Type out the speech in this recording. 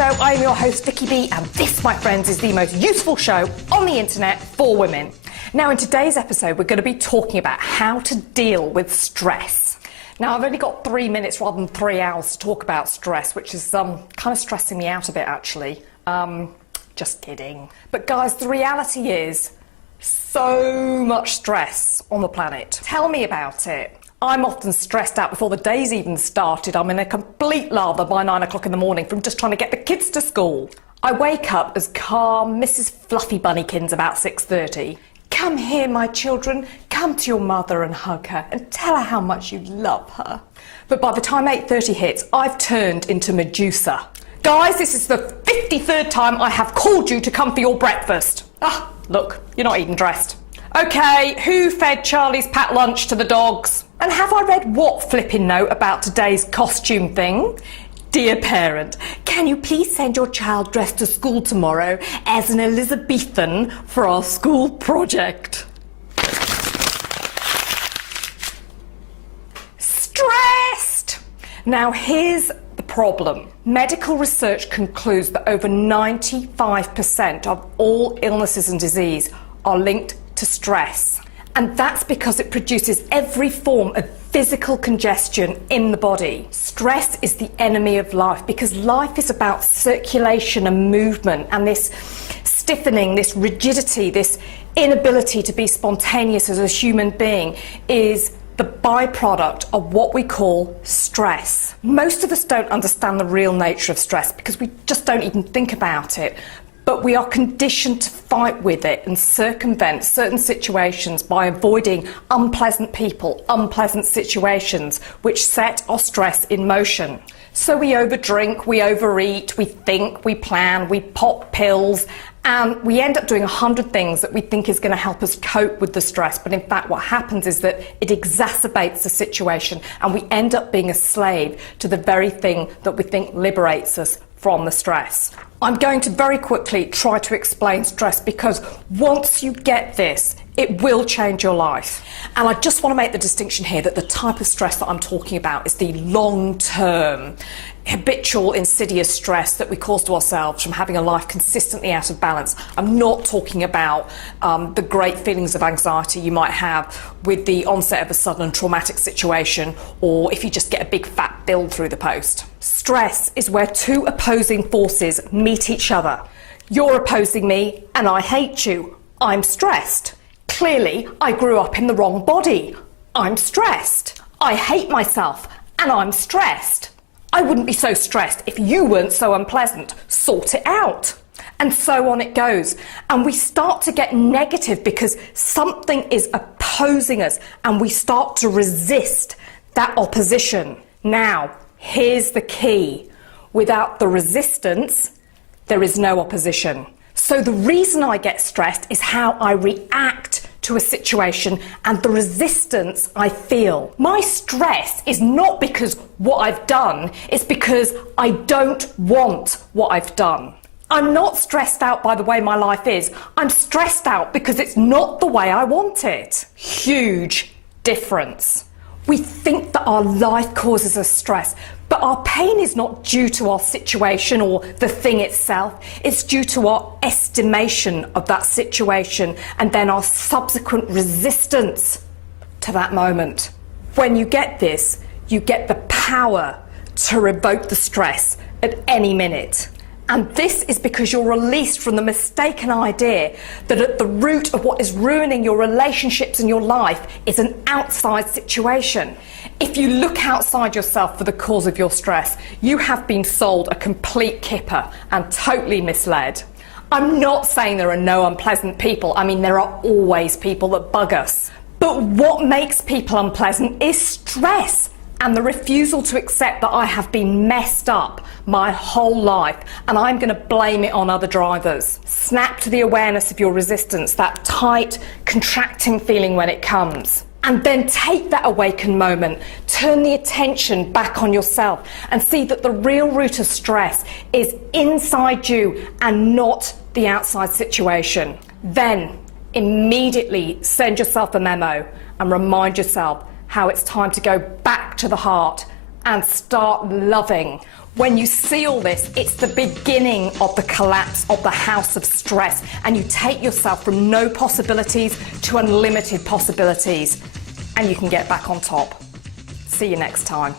Show. I am your host, Vicky B, and this, my friends, is the most useful show on the internet for women. Now, in today's episode, we're going to be talking about how to deal with stress. Now, I've only got 3 minutes rather than 3 hours to talk about stress, which is kind of stressing me out a bit, actually. Just kidding. But guys, the reality is so much stress on the planet. Tell me about it. I'm often stressed out before the day's even started. I'm in a complete lather by 9 o'clock in the morning from just trying to get the kids to school. I wake up as calm Mrs. Fluffy Bunnykins about 6:30. Come here, my children. Come to your mother and hug her and tell her how much you love her. But by the time 8:30 hits, I've turned into Medusa. Guys, this is the 53rd time I have called you to come for your breakfast. Ah, look, you're not even dressed. Okay, who fed Charlie's packed lunch to the dogs? And have I read what flipping note about today's costume thing? Dear parent, can you please send your child dressed to school tomorrow as an Elizabethan for our school project? Stressed! Now here's the problem. Medical research concludes that over 95% of all illnesses and disease are linked to stress. And that's because it produces every form of physical congestion in the body. Stress is the enemy of life because life is about circulation and movement, and this stiffening, this rigidity, this inability to be spontaneous as a human being is the byproduct of what we call stress. Most of us don't understand the real nature of stress because we just don't even think about it. But we are conditioned to fight with it and circumvent certain situations by avoiding unpleasant people, unpleasant situations, which set our stress in motion. So we overdrink, we overeat, we think, we plan, we pop pills, and we end up doing 100 things that we think is going to help us cope with the stress. But in fact, what happens is that it exacerbates the situation and we end up being a slave to the very thing that we think liberates us from the stress. I'm going to very quickly try to explain stress because once you get this, it will change your life. And I just want to make the distinction here that the type of stress that I'm talking about is the long-term, habitual, insidious stress that we cause to ourselves from having a life consistently out of balance. I'm not talking about the great feelings of anxiety you might have with the onset of a sudden traumatic situation, or if you just get a big fat bill through the post. Stress is where two opposing forces meet each other. You're opposing me and I hate you. I'm stressed. Clearly, I grew up in the wrong body. I'm stressed. I hate myself and I'm stressed. I wouldn't be so stressed if you weren't so unpleasant. Sort it out. And so on it goes. And we start to get negative because something is opposing us and we start to resist that opposition. Now, here's the key. Without the resistance, there is no opposition. So the reason I get stressed is how I react to a situation and the resistance I feel. My stress is not because what I've done, it's because I don't want what I've done. I'm not stressed out by the way my life is. I'm stressed out because it's not the way I want it. Huge difference. We think that our life causes us stress, but our pain is not due to our situation or the thing itself. It's due to our estimation of that situation and then our subsequent resistance to that moment. When you get this, you get the power to revoke the stress at any minute. And this is because you're released from the mistaken idea that at the root of what is ruining your relationships and your life is an outside situation. If you look outside yourself for the cause of your stress, you have been sold a complete kipper and totally misled. I'm not saying there are no unpleasant people. I mean, there are always people that bug us. But what makes people unpleasant is stress. And the refusal to accept that I have been messed up my whole life and I'm going to blame it on other drivers. Snap to the awareness of your resistance, that tight, contracting feeling when it comes. And then take that awakened moment, turn the attention back on yourself and see that the real root of stress is inside you and not the outside situation. Then immediately send yourself a memo and remind yourself how it's time to go back to the heart and start loving. When you see all this, it's the beginning of the collapse of the house of stress, and you take yourself from no possibilities to unlimited possibilities, and you can get back on top. See you next time.